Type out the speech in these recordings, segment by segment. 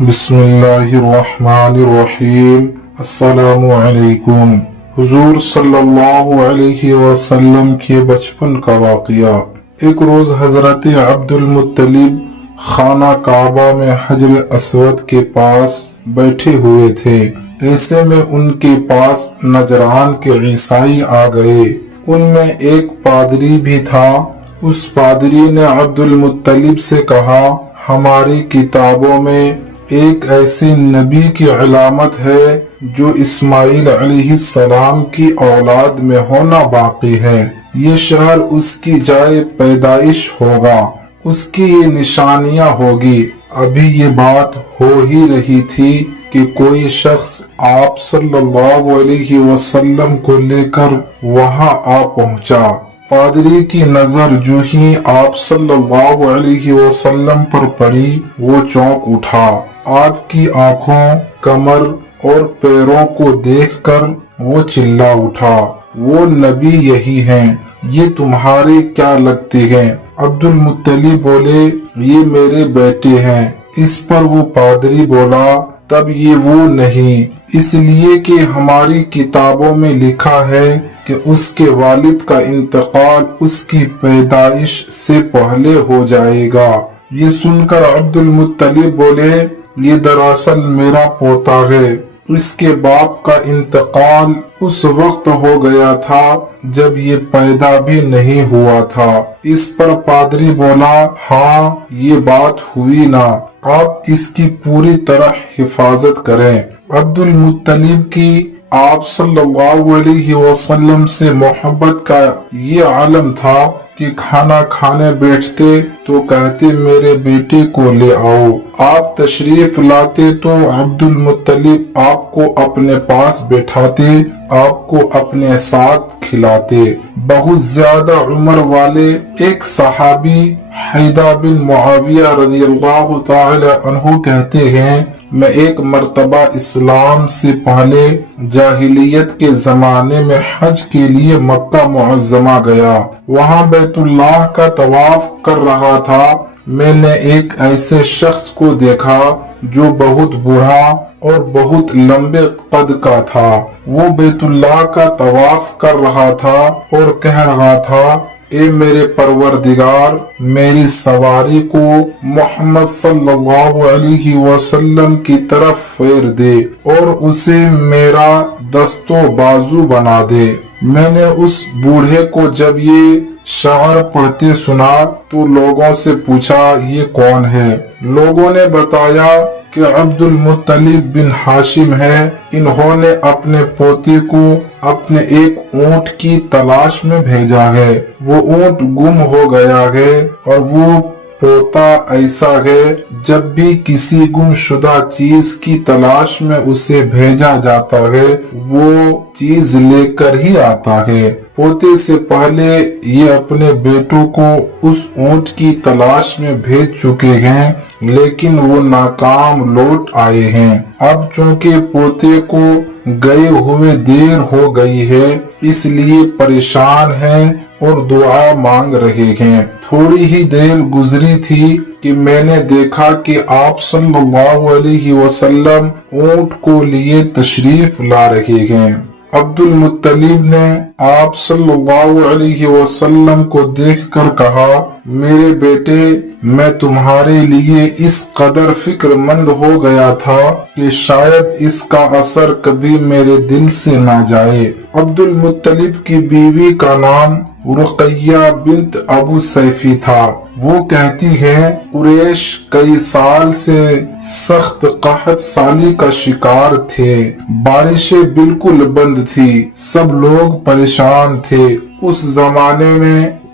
بسم اللہ الرحمن الرحیم۔ السلام علیکم۔ حضور صلی اللہ علیہ وسلم کے بچپن کا واقعہ۔ ایک روز حضرت عبد المطلب خانہ کعبہ میں حجر اسود کے پاس بیٹھے ہوئے تھے۔ ایسے میں ان کے پاس نجران کے عیسائی آ گئے۔ ان میں ایک پادری بھی تھا۔ اس پادری نے عبد المطلب سے کہا، ہماری کتابوں میں ایک ایسے نبی کی علامت ہے جو اسماعیل علیہ السلام کی اولاد میں ہونا باقی ہے۔ یہ شہر اس کی جائے پیدائش ہوگا، اس کی یہ نشانیاں ہوگی۔ ابھی یہ بات ہو ہی رہی تھی کہ کوئی شخص آپ صلی اللہ علیہ وسلم کو لے کر وہاں آ پہنچا۔ پادری کی نظر جو ہی آپ صلی اللہ علیہ وسلم پر پڑی، وہ چونک اٹھا۔ آپ کی آنکھوں، کمر اور پیروں کو دیکھ کر وہ چلا اٹھا، وہ نبی یہی ہیں، یہ تمہارے کیا لگتے ہیں؟ عبد المطلب بولے، یہ میرے بیٹے ہیں۔ اس پر وہ پادری بولا، تب یہ وہ نہیں، اس لیے کہ ہماری کتابوں میں لکھا ہے کہ اس کے والد کا انتقال اس کی پیدائش سے پہلے ہو جائے گا۔ یہ سن کر عبد المطلب بولے، یہ دراصل میرا پوتا ہے۔ اس کے باپ کا انتقال اس وقت ہو گیا تھا جب یہ پیدا بھی نہیں ہوا تھا۔ اس پر پادری بولا، ہاں یہ بات ہوئی نا، آپ اس کی پوری طرح حفاظت کریں۔ عبد المطلب کی آپ صلی اللہ علیہ وسلم سے محبت کا یہ علم تھا کہ کھانا کھانے بیٹھتے تو کہتے، میرے بیٹے کو لے آؤ۔ آپ تشریف لاتے تو عبد المطلب آپ کو اپنے پاس بٹھاتے، آپ کو اپنے ساتھ کھلاتے۔ بہت زیادہ عمر والے ایک صحابی حیدہ بن معاویہ رضی اللہ تعالی عنہ کہتے ہیں، میں ایک مرتبہ اسلام سے پہلے جاہلیت کے زمانے میں حج کے لیے مکہ معظمہ گیا۔ وہاں بیت اللہ کا طواف کر رہا تھا۔ میں نے ایک ایسے شخص کو دیکھا جو بہت بوڑھا اور بہت لمبے قد کا تھا۔ وہ بیت اللہ کا طواف کر رہا تھا اور کہہ رہا تھا، اے میرے پروردگار، میری سواری کو محمد صلی اللہ علیہ وسلم کی طرف پھیر دے اور اسے میرا دست و بازو بنا دے۔ میں نے اس بوڑھے کو جب یہ شعر پڑھتے سنا تو لوگوں سے پوچھا، یہ کون ہے؟ لوگوں نے بتایا کہ عبد المطلب بن ہاشم ہے۔ انہوں نے اپنے پوتے کو اپنے ایک اونٹ کی تلاش میں بھیجا ہے۔ وہ اونٹ گم ہو گیا ہے اور وہ پوتا ایسا ہے، جب بھی کسی گم شدہ چیز کی تلاش میں اسے بھیجا جاتا ہے، وہ چیز لے کر ہی آتا ہے۔ پوتے سے پہلے یہ اپنے بیٹوں کو اس اونٹ کی تلاش میں بھیج چکے ہیں، لیکن وہ ناکام لوٹ آئے ہیں۔ اب چونکہ پوتے کو گئے ہوئے دیر ہو گئی ہے، اس لیے پریشان ہیں اور دعا مانگ رہے ہیں۔ تھوڑی ہی دیر گزری تھی کہ میں نے دیکھا کہ آپ صلی اللہ علیہ وسلم اونٹ کو لیے تشریف لا رہے ہیں۔ عبد المطلب نے آپ صلی اللہ علیہ وسلم کو دیکھ کر کہا، میرے بیٹے، میں تمہارے لیے اس قدر فکر مند ہو گیا تھا کہ شاید اس کا اثر کبھی میرے دل سے نہ جائے۔ عبد المطلب کی بیوی کا نام رقیہ بنت ابو سیفی تھا۔ وہ کہتی ہے، قریش کئی سال سے سخت قحط سالی کا شکار تھے۔ بارشیں بالکل بند تھی، سب لوگ پریشان تھے۔ اس زمانے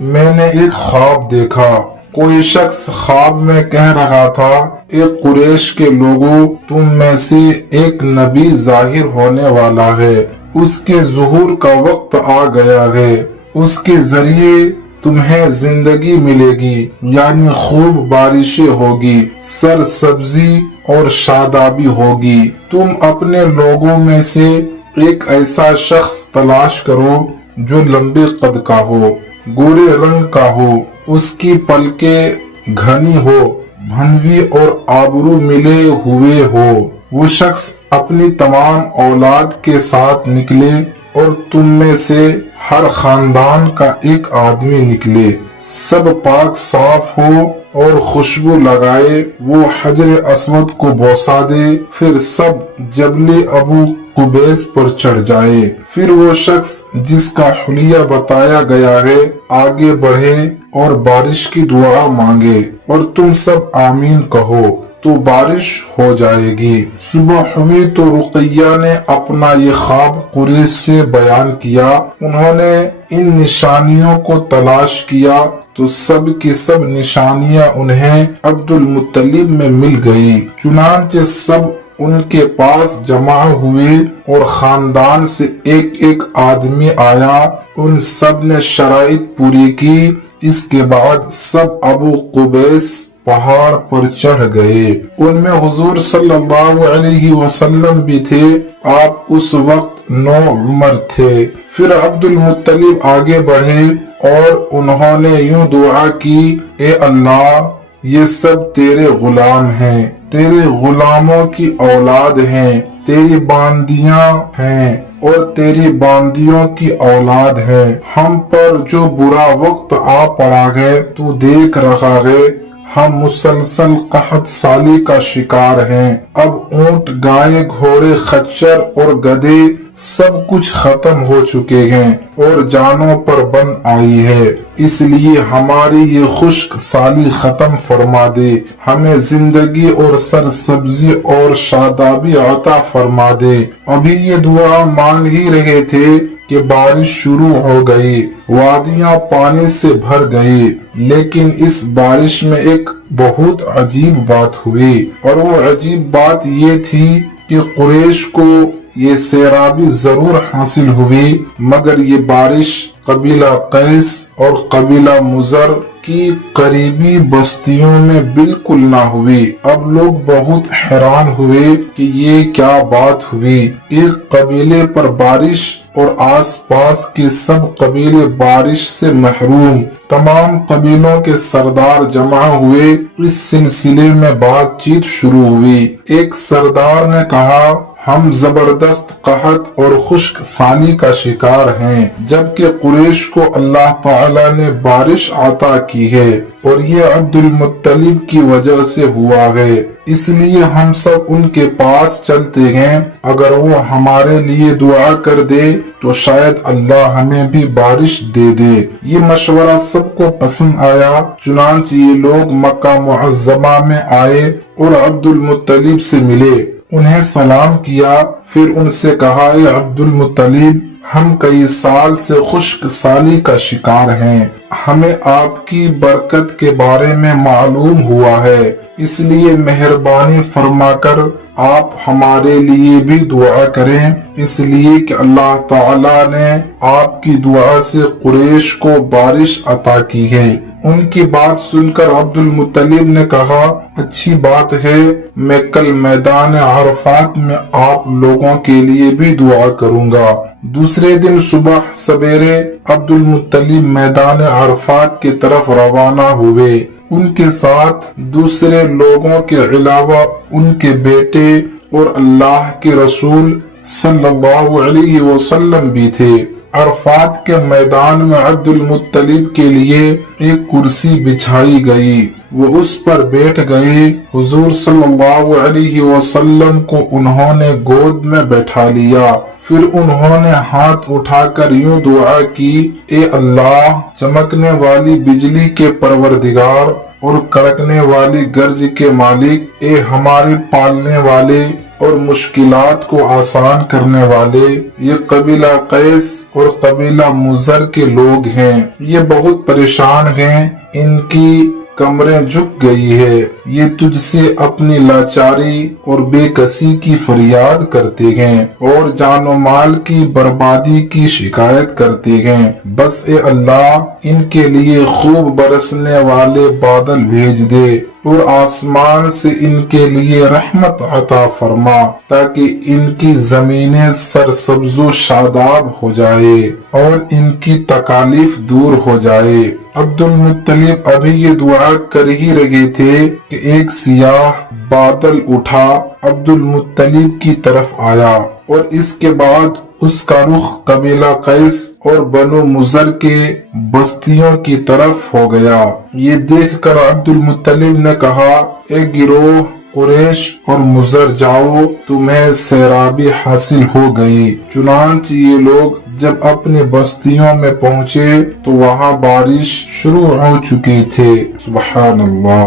میں نے ایک خواب دیکھا۔ کوئی شخص خواب میں کہہ رہا تھا، اے قریش کے لوگوں، تم میں سے ایک نبی ظاہر ہونے والا ہے، اس کے ظہور کا وقت آ گیا ہے، اس کے ذریعے تمہیں زندگی ملے گی، یعنی خوب بارشیں ہوگی، سرسبزی اور شادابی ہوگی۔ تم اپنے لوگوں میں سے ایک ایسا شخص تلاش کرو جو لمبے قد کا ہو، گورے رنگ کا ہو، اس کی پلکیں گھنی ہو، بھنوی اور آبرو ملے ہوئے ہو۔ وہ شخص اپنی تمام اولاد کے ساتھ نکلے اور تم میں سے ہر خاندان کا ایک آدمی نکلے، سب پاک صاف ہو اور خوشبو لگائے، وہ حجر اسود کو بوسہ دے، پھر سب جبل ابو قبیس پر چڑھ جائے، پھر وہ شخص جس کا حلیہ بتایا گیا ہے آگے بڑھے اور بارش کی دعا مانگے اور تم سب آمین کہو تو بارش ہو جائے گی۔ صبح ہوئی تو رقیہ نے اپنا یہ خواب قریش سے بیان کیا، انہوں نے ان نشانیوں کو تلاش کیا تو سب کی سب نشانیاں انہیں عبد المطلب میں مل گئی، چنانچہ سب ان کے پاس جمع ہوئے اور خاندان سے ایک ایک آدمی آیا، ان سب نے شرائط پوری کی۔ اس کے بعد سب ابو قبیس پہاڑ پر چڑھ گئے، ان میں حضور صلی اللہ علیہ وسلم بھی تھے، آپ اس وقت نوعمر تھے۔ پھر عبد المطلب آگے بڑھے اور انہوں نے یوں دعا کی، اے اللہ یہ سب تیرے غلام ہیں، تیرے غلاموں کی اولاد ہیں، تیری باندیاں ہیں اور تیری باندیوں کی اولاد ہے، ہم پر جو برا وقت آ پڑا ہے تو دیکھ رہا ہے، ہم مسلسل قحط سالی کا شکار ہیں، اب اونٹ گائے گھوڑے خچر اور گدھے سب کچھ ختم ہو چکے ہیں اور جانوں پر بن آئی ہے، اس لیے ہماری یہ خشک سالی ختم فرما دے، ہمیں زندگی اور سرسبزی اور شادابی عطا فرما دے۔ ابھی یہ دعا مانگ ہی رہے تھے کہ بارش شروع ہو گئی، وادیاں پانی سے بھر گئی، لیکن اس بارش میں ایک بہت عجیب بات ہوئی، اور وہ عجیب بات یہ تھی کہ قریش کو یہ سیرابی ضرور حاصل ہوئی، مگر یہ بارش قبیلہ قیس اور قبیلہ مضر کی قریبی بستیوں میں بالکل نہ ہوئی۔ اب لوگ بہت حیران ہوئے کہ یہ کیا بات ہوئی، ایک قبیلے پر بارش اور آس پاس کے سب قبیلے بارش سے محروم۔ تمام قبیلوں کے سردار جمع ہوئے، اس سلسلے میں بات چیت شروع ہوئی۔ ایک سردار نے کہا، ہم زبردست قحط اور خشک سالی کا شکار ہیں، جبکہ قریش کو اللہ تعالی نے بارش عطا کی ہے اور یہ عبد المطلب کی وجہ سے ہوا ہے، اس لیے ہم سب ان کے پاس چلتے ہیں، اگر وہ ہمارے لیے دعا کر دے تو شاید اللہ ہمیں بھی بارش دے دے۔ یہ مشورہ سب کو پسند آیا، چنانچہ یہ لوگ مکہ معظمہ میں آئے اور عبد المطلب سے ملے، انہیں سلام کیا، پھر ان سے کہا، اے عبد المطلب، ہم کئی سال سے خشک سالی کا شکار ہیں، ہمیں آپ کی برکت کے بارے میں معلوم ہوا ہے، اس لیے مہربانی فرما کر آپ ہمارے لیے بھی دعا کریں، اس لیے کہ اللہ تعالیٰ نے آپ کی دعا سے قریش کو بارش عطا کی ہے۔ ان کی بات سن کر عبد المطلب نے کہا، اچھی بات ہے، میں کل میدان عرفات میں آپ لوگوں کے لیے بھی دعا کروں گا۔ دوسرے دن صبح سویرے عبد المطلب میدان عرفات کی طرف روانہ ہوئے، ان کے ساتھ دوسرے لوگوں کے علاوہ ان کے بیٹے اور اللہ کے رسول صلی اللہ علیہ وسلم بھی تھے۔ عرفات کے میدان میں عبد المطلب کے لیے ایک کرسی بچھائی گئی، وہ اس پر بیٹھ گئے، حضور صلی اللہ علیہ وسلم کو انہوں نے گود میں بیٹھا لیا، پھر انہوں نے ہاتھ اٹھا کر یوں دعا کی، اے اللہ، چمکنے والی بجلی کے پروردگار اور کڑکنے والی گرج کے مالک، اے ہمارے پالنے والے اور مشکلات کو آسان کرنے والے، یہ قبیلہ قیس اور قبیلہ مضر کے لوگ ہیں، یہ بہت پریشان ہیں، ان کی کمریں جھک گئی ہے، یہ تجھ سے اپنی لاچاری اور بے کسی کی فریاد کرتے ہیں اور جان و مال کی بربادی کی شکایت کرتے ہیں، بس اے اللہ ان کے لیے خوب برسنے والے بادل بھیج دے اور آسمان سے ان کے لیے رحمت عطا فرما تاکہ ان کی زمینیں سرسبز و شاداب ہو جائے اور ان کی تکالیف دور ہو جائے۔ عبد المطلب ابھی یہ دعا کر ہی رہے تھے کہ ایک سیاہ بادل اٹھا عبد المطلب کی طرف آیا اور اس کے بعد اس کا رخ قبیلہ قیس اور بنو مضر کے بستیوں کی طرف ہو گیا۔ یہ دیکھ کر عبد المطلب نے کہا، اے گروہ قریش اور مضر، جاؤ، تمہیں سیرابی حاصل ہو گئی۔ چنانچہ یہ لوگ جب اپنی بستیوں میں پہنچے تو وہاں بارش شروع ہو چکی تھے۔ سبحان اللہ۔